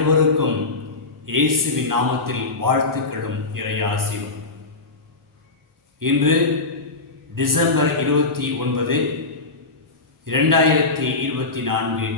அனைவருக்கும் இயேசுவின் நாமத்தில் வாழ்த்துக்களும் இறையாசியும். இன்று டிசம்பர் 29, 2024.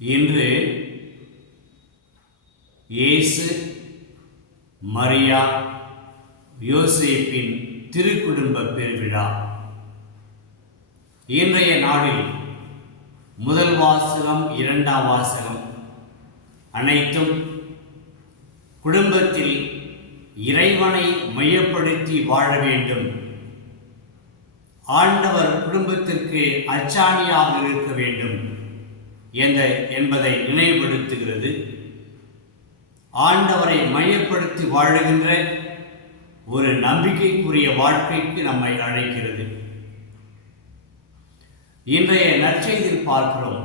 இன்று இயேசு, மரியா, யோசேப்பின் திருக்குடும்ப பெருவிழா. இன்றைய நாளில் முதல் வாசகம், இரண்டாம் வாசகம் அனைத்தும் குடும்பத்தில் இறைவனை மையப்படுத்தி வாழ வேண்டும், ஆண்டவர் குடும்பத்திற்கு அச்சாணியாக இருக்க வேண்டும் என்பதை நினைவுபடுத்துகிறது. ஆண்டவரை மையப்படுத்தி வாழுகின்ற ஒரு நம்பிக்கைக்குரிய வாழ்க்கைக்கு நம்மை அழைக்கிறது. இன்றைய நற்செய்தியில் பார்க்கிறோம்.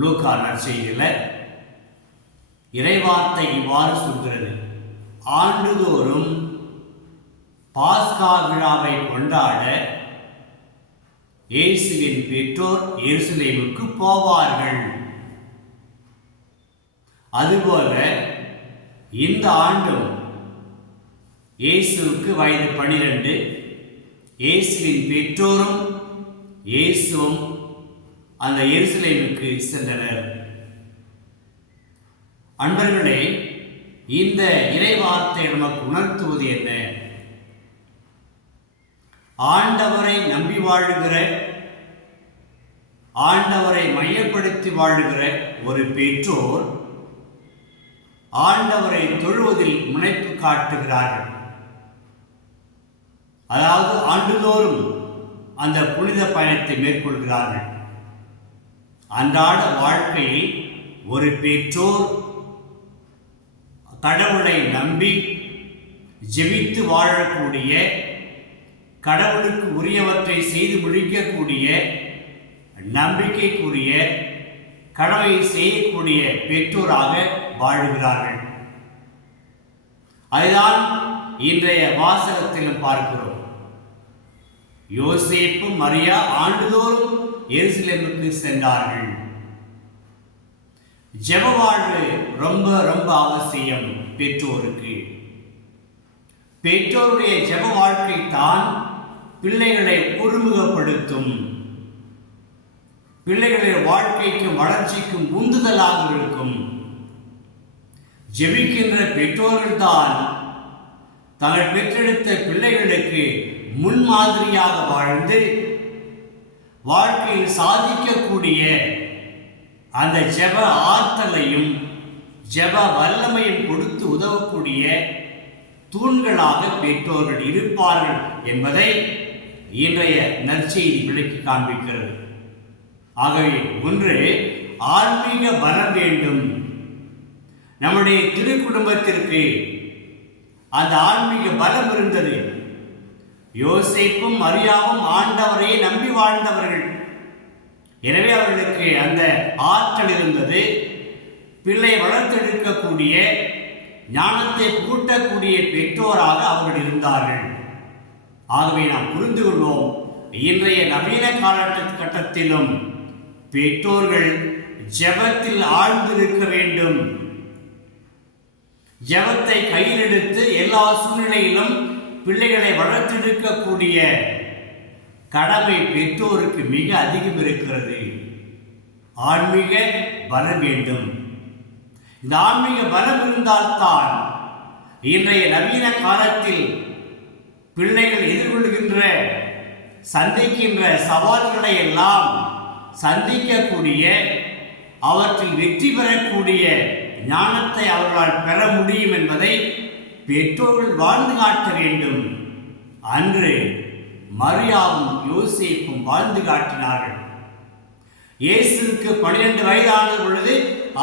லூக்கா நற்செய்தியில் இறைவார்த்தை இவ்வாறு சொல்கிறது: ஆண்டுதோறும் பாஸ்கா விழாவை கொண்டாட இயேசுவின் பெற்றோர் எருசலேமுக்கு போவார்கள். அதுபோல இந்த ஆண்டும் இயேசுவுக்கு வயது 12. இயேசுவின் பெற்றோரும் இயேசுவும் அந்த எருசலேமுக்கு சென்றனர். அன்பர்களே, இந்த இறைவார்த்தை நமக்கு உணர்த்துவது என்ன? ஆண்டவரை நம்பி வாழுகிற, ஆண்டவரை மையப்படுத்தி வாழுகிற ஒரு பெற்றோர் ஆண்டவரை தொழுவதில் முனைப்பு காட்டுகிறார்கள். அதாவது ஆண்டுதோறும் அந்த புனித பயணத்தை மேற்கொள்கிறார்கள். அன்றாட வாழ்க்கையில் ஒரு பெற்றோர் கடவுளை நம்பி ஜெபித்து வாழக்கூடிய, கடவுளுக்கு உரியவற்றை செய்து முடிக்கக்கூடிய, நம்பிக்கைக்குரிய, கடமை செய்யக்கூடிய பெற்றோராக வாழுகிறார்கள். அதுதான் இன்றைய வாசகத்திலும் பார்க்கிறோம். யோசேப்பு, மரியா ஆண்டுதோறும் எருசலேமுக்கு சென்றார்கள். ஜெப வாழ்வு ரொம்ப ரொம்ப அவசியம் பெற்றோருக்கு. பெற்றோருடைய ஜெப வாழ்க்கை தான் பிள்ளைகளை ஒருமுகப்படுத்தும், பிள்ளைகளுடைய வாழ்க்கைக்கும் வளர்ச்சிக்கும் உந்துதலாக இருக்கும். ஜெபிக்கின்ற பெற்றோர்கள் தான் தங்கள் பெற்றெடுத்த பிள்ளைகளுக்கு முன்மாதிரியாக வாழ்ந்து வாழ்க்கையில் சாதிக்கக்கூடிய அந்த ஜெப ஆற்றலையும் ஜெப வல்லமையும் கொடுத்து உதவக்கூடிய தூண்களாக பெற்றோர்கள் இருப்பார்கள் என்பதை இன்றைய நற்செய்தி விளக்கி காண்பிக்கிறது. ஆகவே ஒன்று, ஆன்மீக பலம் வேண்டும். நம்முடைய திருக்குடும்பத்திற்கு அந்த ஆன்மீக பலம் இருந்தது. யோசேப்பும் மரியாவும் ஆண்டவரை நம்பி வாழ்ந்தவர்கள். எனவே அவர்களுக்கு அந்த ஆற்றல் இருந்தது. பிள்ளை வளர்த்தெடுக்கக்கூடிய, ஞானத்தை கூட்டக்கூடிய பெற்றோராக அவர்கள் இருந்தார்கள். ஆகவே நாம் புரிந்து கொள்வோம், இன்றைய நவீன காலகட்டத்திலும் பெற்றோர்கள் ஜெபத்தில் ஆழ்ந்திருக்க வேண்டும். ஜெபத்தை கையில் எடுத்து எல்லா சூழ்நிலையிலும் பிள்ளைகளை வளர்த்தெடுக்கக்கூடிய கடமை பெற்றோருக்கு மிக அதிகம் இருக்கிறது. ஆன்மீக பலம் வேண்டும். இந்த ஆன்மீக பலம் இருந்தால்தான் இன்றைய நவீன காலத்தில் பிள்ளைகள் எதிர்கொள்கின்ற, சந்திக்கின்ற சவால்களை எல்லாம் சந்திக்கக்கூடிய, அவற்றில் வெற்றி பெறக்கூடிய ஞானத்தை அவர்களால் பெற முடியும் என்பதை பெற்றோர்கள் வாழ்ந்து காட்ட வேண்டும். அன்று மரியாவும் யோசேப்பும் வாழ்ந்து காட்டினார்கள். இயேசுவுக்கு 12 வயதான பொழுது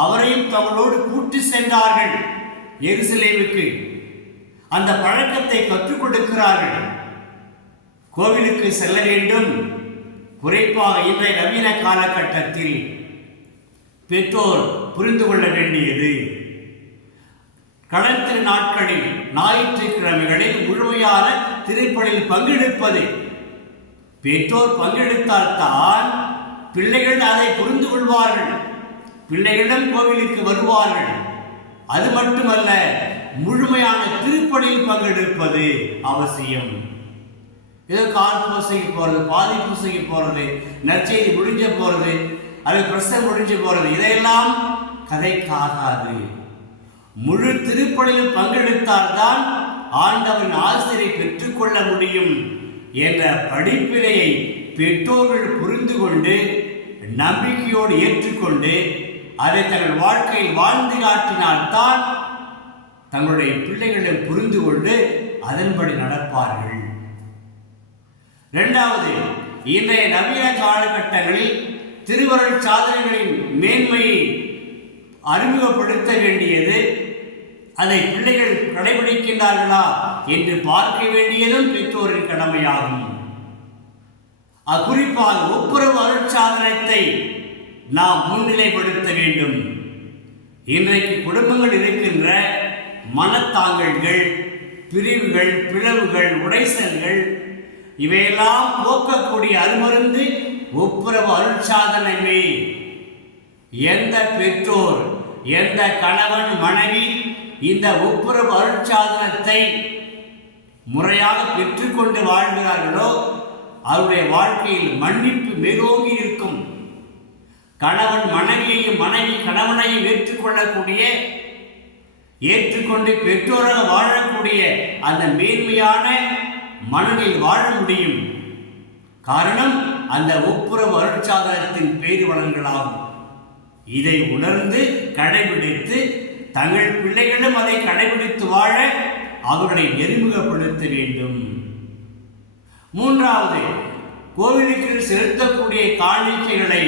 அவரையும் தங்களோடு கூட்டி சென்றார்கள் எருசலேமுக்கு. அந்த பழக்கத்தை கற்றுக் கொடுக்கிறார்கள். கோவிலுக்கு செல்ல வேண்டும். குறிப்பாக இன்றைய நவீன காலகட்டத்தில் பெற்றோர் புரிந்து கொள்ள வேண்டியது, கடந்த நாட்களில் ஞாயிற்றுக்கிழமைகளில் முழுமையான திருப்பலியில் பங்கெடுப்பது. பெற்றோர் பங்கெடுத்தால்தான் பிள்ளைகள் அதை புரிந்து கொள்வார்கள். பிள்ளைகளிடம் கோவிலுக்கு வருவார்கள். அது மட்டுமல்ல, முழுமையான திருப்பலியில் பங்கெடுப்பது அவசியம். ஏதோ கால் பூசைக்கு போறது, பாதி பூசைக்கு போறது, நற்செய்தி முடிஞ்ச போறது, அது பிரசங்கம் முடிஞ்சு போறது, இதையெல்லாம் கதைக்காகாது. முழு திருப்பலியில் பங்கெடுத்தால்தான் ஆண்டவன் ஆசிரியை பெற்றுக்கொள்ள முடியும் என்ற படிப்பினையை பெற்றோர்கள் புரிந்து கொண்டு நம்பிக்கையோடு ஏற்றுக்கொண்டு அதை தங்கள் வாழ்க்கையில் வாழ்ந்து காட்டினால்தான் தங்களுடைய பிள்ளைகளை புரிந்து கொண்டு அதன்படி நடப்பார்கள். இரண்டாவது, இன்றைய நவீன காலகட்டங்களில் திருவருள் சாதனைகளின் மேன்மையை அறிமுகப்படுத்த வேண்டியது, அதை பிள்ளைகள் கடைபிடிக்கின்றார்களா என்று பார்க்க வேண்டியதும் பெற்றோரின் கடமையாகும். குறிப்பாக ஒப்புரவு அருட்சாதனத்தை நாம் முன்னிலைப்படுத்த வேண்டும். இன்றைக்கு குடும்பங்கள் இருக்கின்ற மனத்தாங்கல்கள், பிரிவுகள், பிளவுகள், உடைசல்கள் இவையெல்லாம் போக்கக்கூடிய அருமருந்து ஒப்புரவு அருட்சாதனமே. எந்த பெற்றோர், எந்த கணவன் மனைவி இந்த ஒப்புரவு அருட்சாதனத்தை முறையாக பெற்றுக்கொண்டு வாழ்கிறார்களோ அவருடைய வாழ்க்கையில் மன்னிப்பு மேலோங்கி இருக்கும். கணவன் மனைவியையும் மனைவி கணவனையும் ஏற்றுக்கொண்டு பெற்றோராக வாழக்கூடிய அந்த மேன்மையான மனதில் வாழ முடியும். காரணம் அந்த ஒப்புரவு அருட்சாதனத்தின் பேருவளங்களாகும். இதை உணர்ந்து கடைபிடித்து தங்கள் பிள்ளைகளும் அதை கடைபிடித்து வாழ அவர்களை நெறிமுகப்படுத்த வேண்டும். மூன்றாவது, கோவிலுக்கு செலுத்தக்கூடிய காணிக்கைகளை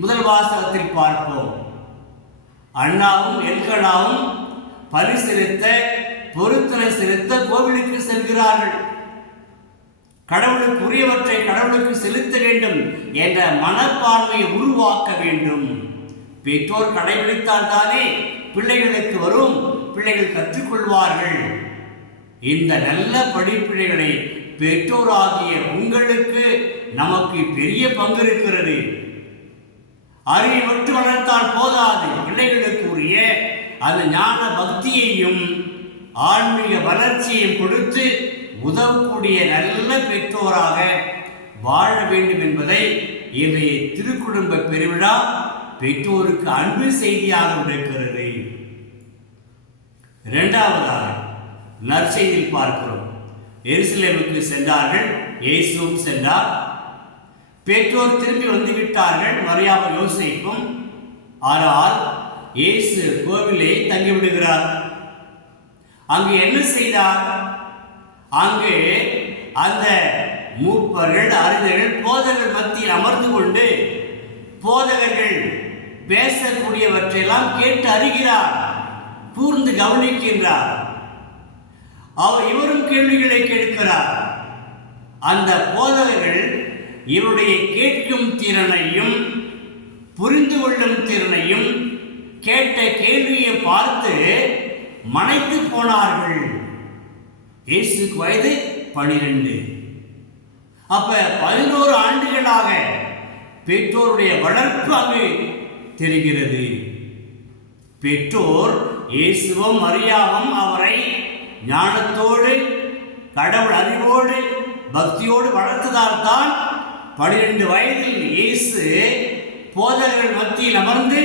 முதல் வாசகத்தில் பார்ப்போம். அண்ணாவும் எல்கனாவும் பலி செலுத்த, பொருத்தனை செலுத்த கோவிலுக்கு செல்கிறார்கள். கடவுளுக்கு உரியவற்றை கடவுளுக்கு செலுத்த வேண்டும் என்ற மனப்பான்மையை உருவாக்க வேண்டும். பெற்றோர் கடைபிடித்தால் தானே பிள்ளைகளுக்கு வரும், பிள்ளைகள் கற்றுக்கொள்வார்கள். இந்த நல்ல படிப்பினைகளை பெற்றோராகிய உங்களுக்கு நமக்கு பெரிய பங்கு இருக்கிறது. அறிவை மட்டும் வளர்த்தால் போதாது, பிள்ளைகளுக்கு உரிய அந்த ஞான பக்தியையும் ஆன்மீக வளர்ச்சியையும் கொடுத்து உதவக்கூடிய நல்ல பெற்றோராக வாழ வேண்டும் என்பதை இன்றைய திருக்குடும்ப பெருவிழா பெற்றோருக்கு அன்பு செய்தியாக இருக்கிறது. இரண்டாவதாக நற்செய்தியில் பார்க்கிறோம். எருசலேமுக்கு சென்றார்கள், இயேசுவும் சென்றார். பெற்றோர் திரும்பி வந்துவிட்டார்கள், மரியாவும் யோசேப்பும். ஆனால் இயேசு கோவிலே தங்கிவிடுகிறார். அங்கு என்ன செய்தார்? அங்கு அந்த மூப்பர்கள், அறிஞர்கள், போதகர்கள் மத்தியில் அமர்ந்து கொண்டு போதகர்கள் பேசக்கூடியவற்றையெல்லாம் கேட்டு அறிகிறார், கூர்ந்து கவனிக்கின்றார். இவரும் கேள்விகளை கேட்கிறார். அந்த போதகர்கள் இவருடைய கேட்கும் திறனையும் புரிந்து கொள்ளும் திறனையும் கேட்ட கேள்வியை பார்த்து மனைத்து போனார்கள். இயேசுக்கு வயது 12. அப்ப 11 ஆண்டுகளாக பெற்றோருடைய வளர்ப்பு அங்கு தெரிகிறது. பெற்றோர் இயேசுவும் மரியாவும் அவரை ஞானத்தோடு, கடவுள் அறிவோடு, பக்தியோடு வளர்த்ததால் தான் 12 வயதில் இயேசு போதகர்கள் மத்தியில் அமர்ந்து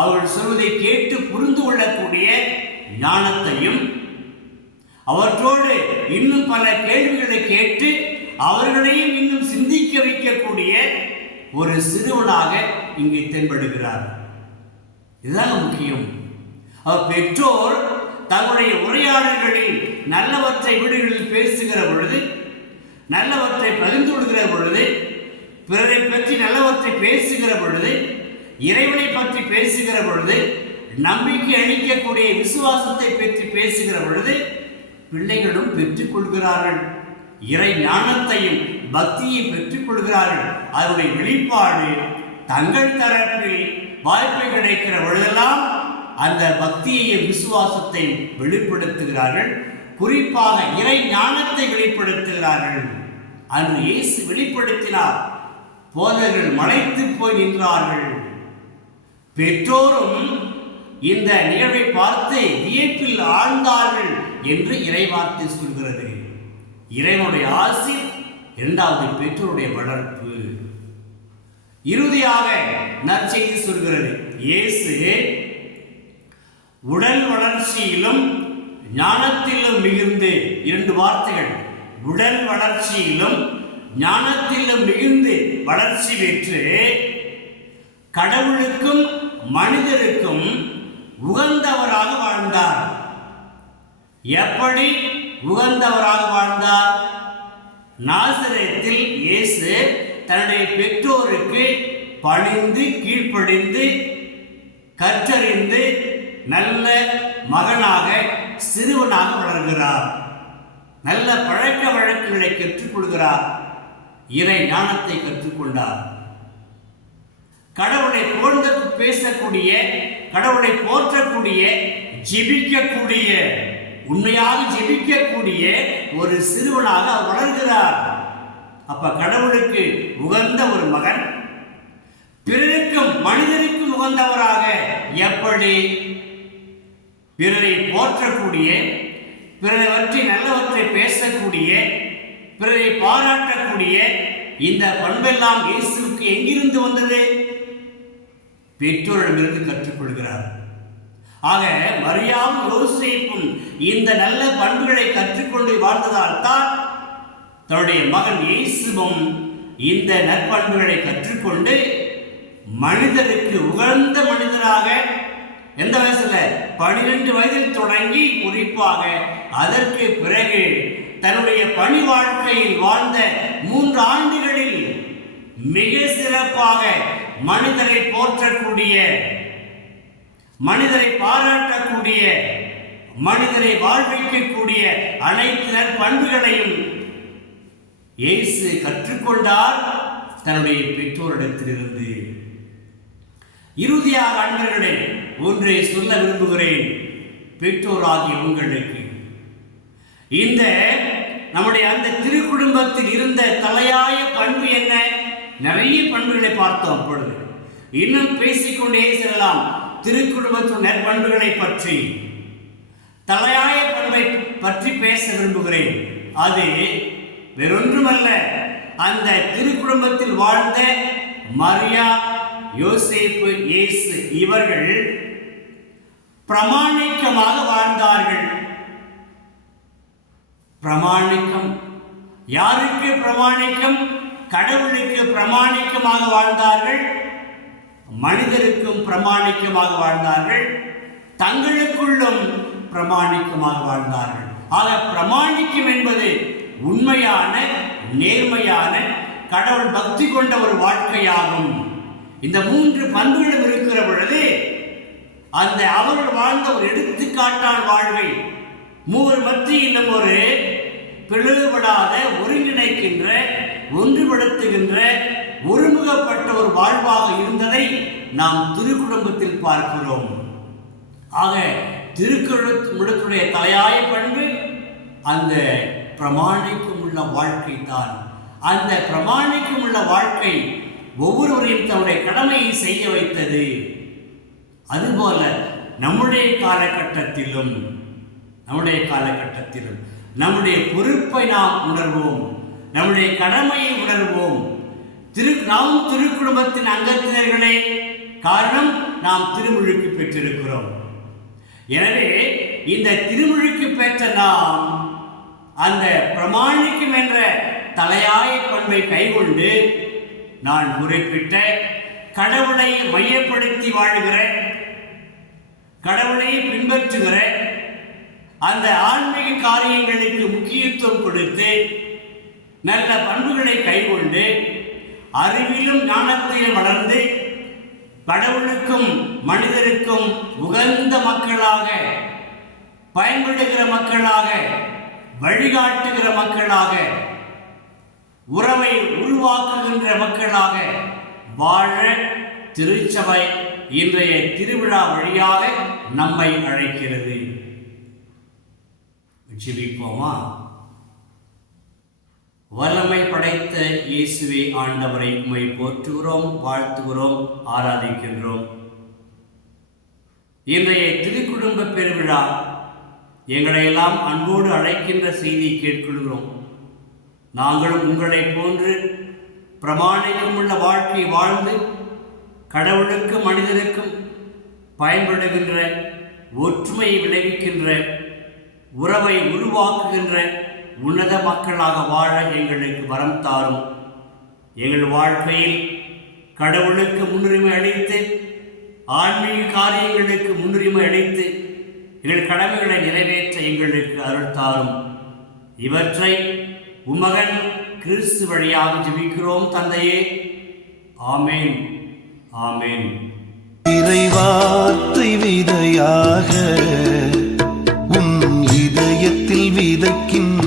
அவர்கள் சொல்வதை கேட்டு புரிந்து கொள்ளக்கூடிய ஞானத்தையும், அவற்றோடு இன்னும் பல கேள்விகளை கேட்டு அவர்களையும் இன்னும் சிந்திக்க வைக்கக்கூடிய ஒரு சிறுவனாக இங்கே தென்படுகிறார். இதுதான் முக்கியம். பெற்றோர் தங்களுடைய உரையாடல்களில் நல்லவற்றை வீடுகளில் பேசுகிற பொழுது, நல்லவற்றை பகிர்ந்து கொள்கிற பொழுது, பிறரை பற்றி நல்லவற்றை பேசுகிற பொழுது, இறைவனை பற்றி பேசுகிற பொழுது, நம்பிக்கை அளிக்கக்கூடிய விசுவாசத்தை பற்றி பேசுகிற பொழுது பிள்ளைகளும் பெற்றுக் கொள்கிறார்கள். இறை ஞானத்தையும் பக்தியையும் பெற்றுக் கொள்கிறார்கள். அதனுடைய வெளிப்பாடு தங்கள் தரப்பில் வாய்ப்பு கிடைக்கிற பொழுதெல்லாம் அந்த பக்தியையும் விசுவாசத்தை வெளிப்படுத்துகிறார்கள். குறிப்பாக இறை ஞானத்தை வெளிப்படுத்துகிறார்கள். அன்று இயேசு வெளிப்படுத்தினார். போதகர்கள் மலைத்து போய் நின்றார்கள். பெற்றோரும் இந்த நிகழ்வை பார்த்து வியப்பில் ஆழ்ந்தார்கள் என்று இறைவார்த்தை சொல்கிறது. இறைவனுடைய ஆசி, இரண்டாவது பெற்றோருடைய வளர்ப்பு. இறுதியாக நற்செய்தி சொல்கிறது, இயேசு உடல் வளர்ச்சியிலும் ஞானத்திலும் மிகுந்து, இரண்டு வார்த்தைகள், உடல் வளர்ச்சியிலும் ஞானத்திலும் மிகுந்து வளர்ச்சி பெற்று கடவுளுக்கும் மனிதருக்கும் உகந்தவராக வாழ்ந்தார். எப்படி உகந்தவராக வாழ்ந்தார்? நாசரேத்தில் இயேசு தன்னுடைய பெற்றோருக்கு பணிந்து கீழ்ப்படிந்து கற்றறிந்து நல்ல மகனாக சிறுவனாக வளர்கிறார். நல்ல பழக்க வழக்கங்களை கற்றுக்கொள்கிறார். இறை ஞானத்தை கற்றுக்கொண்டார். கடவுளை புகழ்ந்து பேசக்கூடிய, கடவுளை போற்றக்கூடிய, ஜெபிக்கக்கூடிய, உண்மையாக ஜெபிக்கக்கூடிய ஒரு சிறுவனாக அவர் வளர்கிறார். அப்ப கடவுளுக்கு உகந்த ஒரு மகன், பிறருக்கும் மனிதருக்கும் உகந்தவராக எப்படி? பிறரை போற்றக்கூடிய, பிறரை பற்றி நல்லவற்றை பேசக்கூடிய, பிறரை பாராட்டக்கூடிய இந்த பண்பெல்லாம் இயேசுவுக்கு எங்கிருந்து வந்தது? பெற்றோரிடமிருந்து கற்றுக்கொள்கிறார். ஆக மரியாவும் யோசேப்பும் இந்த நல்ல பண்புகளை கற்றுக்கொண்டு வாழ்ந்ததால் தான் தன்னுடைய மகன் இயேசுவும் இந்த நற்பண்புகளை கற்றுக்கொண்டு மனிதருக்கு உகந்த மனிதராக, எந்த வயசுல 12 வயதில் தொடங்கி குறிப்பாக அதற்கு பிறகு தன்னுடைய பணி வாழ்க்கையில் வாழ்ந்த 3 ஆண்டுகளில் மிக சிறப்பாக மனிதரை போற்றக்கூடிய, மனிதரை பாராட்டக்கூடிய, மனிதரை வாழ்விக்கக்கூடிய அனைத்து நற்பண்புகளையும் இயேசு கற்றுக்கொண்டார் தன்னுடைய பெற்றோரிடத்திலிருந்து. இறுதியாக அன்பர்களே, ஒன்றை சொல்ல விரும்புகிறேன். பெற்றோராகிய உங்களுக்கு இந்த நம்முடைய அந்த திருக்குடும்பத்தில் இருந்த தலையாய பண்பு என்ன? நிறைய பண்புகளை பார்த்தோம். அப்பொழுது இன்னும் பேசிக்கொண்டே செல்லலாம் திருக்குடும்பத்தின் நற்பண்புகளை பற்றி. தலையாய பண்பை பற்றி பேச விரும்புகிறேன். அது வேறொன்றுமல்ல, அந்த திருக்குடும்பத்தில் வாழ்ந்த மரியா, யோசேப்பு, இயேசு இவர்கள் பிரமாணிக்கமாக வாழ்ந்தார்கள். பிரமாணிக்கம் யாருக்கு? பிரமாணிக்கம் கடவுளுக்கு பிரமாணிக்கமாக வாழ்ந்தார்கள், மனிதருக்கும் பிரமாணிக்கமாக வாழ்ந்தார்கள், தங்களுக்குள்ளும் பிரமாணிக்கமாக வாழ்ந்தார்கள். ஆக பிரமாணிக்கம் என்பது உண்மையான, நேர்மையான, கடவுள் பக்தி கொண்ட ஒரு வாழ்க்கையாகும். இந்த 3 பண்புகளும் இருக்கிற பொழுது அந்த அவர்கள் வாழ்ந்த ஒரு எடுத்துக்காட்டான வாழ்வை மூவர் மத்தியிலும் ஒரு பிளவுபடாத, ஒருங்கிணைக்கின்ற, ஒன்றுபடுத்துகின்ற, ஒருமுகப்பட்ட ஒரு வாழ்வாக இருந்ததை நாம் திருக்குடும்பத்தில் பார்க்கிறோம். ஆக திருக்குடும்பத்துடைய தலையாய பண்பு அந்த பிரமாணிக்கும் உள்ள வாழ்க்கை தான். அந்த பிரமாணிக்கும் உள்ள வாழ்க்கை ஒவ்வொருவரையும் தன்னுடைய கடமையை செய்ய வைத்தது. அதுபோல நம்முடைய காலகட்டத்திலும் நம்முடைய பொறுப்பை நாம் உணர்வோம், நம்முடைய கடமையை உணர்வோம். நாம் திருக்குடும்பத்தின் அங்கத்தினர்களே. காரணம், நாம் திருமுழுக்கு பெற்றிருக்கிறோம். எனவே இந்த திருமுழுக்கு பெற்ற நாம் அந்த பிரமாணிக்கும் என்ற தலையாய பண்பை கைகொண்டு நான் குறிப்பிட்ட கடவுளை மையப்படுத்தி வாழ்கிற, கடவுளை பின்பற்றுகிற அந்த ஆன்மீக காரியங்களுக்கு முக்கியத்துவம் கொடுத்து நல்ல பண்புகளை கைகொண்டு அறிவிலும் ஞானத்திலும் வளர்ந்து கடவுளுக்கும் மனிதருக்கும் உகந்த மக்களாக, பயன்படுகிற மக்களாக, வழிகாட்டுகிற மக்களாக, உறவை உருவாக்குகின்ற மக்களாக வாழ திருச்சபை இன்றைய திருவிழா வழியாக நம்மை அழைக்கிறது. ஜெபிப்போமா? வல்லமை படைத்த இயேசுவே ஆண்டவரை உம்மை போற்றுகிறோம், வாழ்த்துகிறோம், ஆராதிக்கின்றோம். இன்றைய திருக்குடும்ப பெருவிழா எங்களை எல்லாம் அன்போடு அழைக்கின்ற செய்தியை கேட்கிறோம். நாங்களும் உங்களைப் போன்று பிரமாணிக்கம் உள்ள வாழ்க்கை வாழ்ந்து கடவுளுக்கும் மனிதனுக்கும் பயன்படுகின்ற, ஒற்றுமையை விளைவிக்கின்ற, உறவை உருவாக்குகின்ற உன்னத மக்களாக வாழ எங்களுக்கு வரம் தாரும். எங்கள் வாழ்க்கையில் கடவுளுக்கு முன்னுரிமை அளித்து, ஆன்மீக காரியங்களுக்கு முன்னுரிமை அளித்து, எங்கள் கடமைகளை நிறைவேற்ற எங்களுக்கு அருள் தாரும். இவற்றை உமகன் கிறிஸ்து வழியாக ஜெபிக்கிறோம் தந்தையே. ஆமேன், ஆமேன். இறைவார்த்தை விதையாக உன் இதயத்தில் விதைக்கின்ற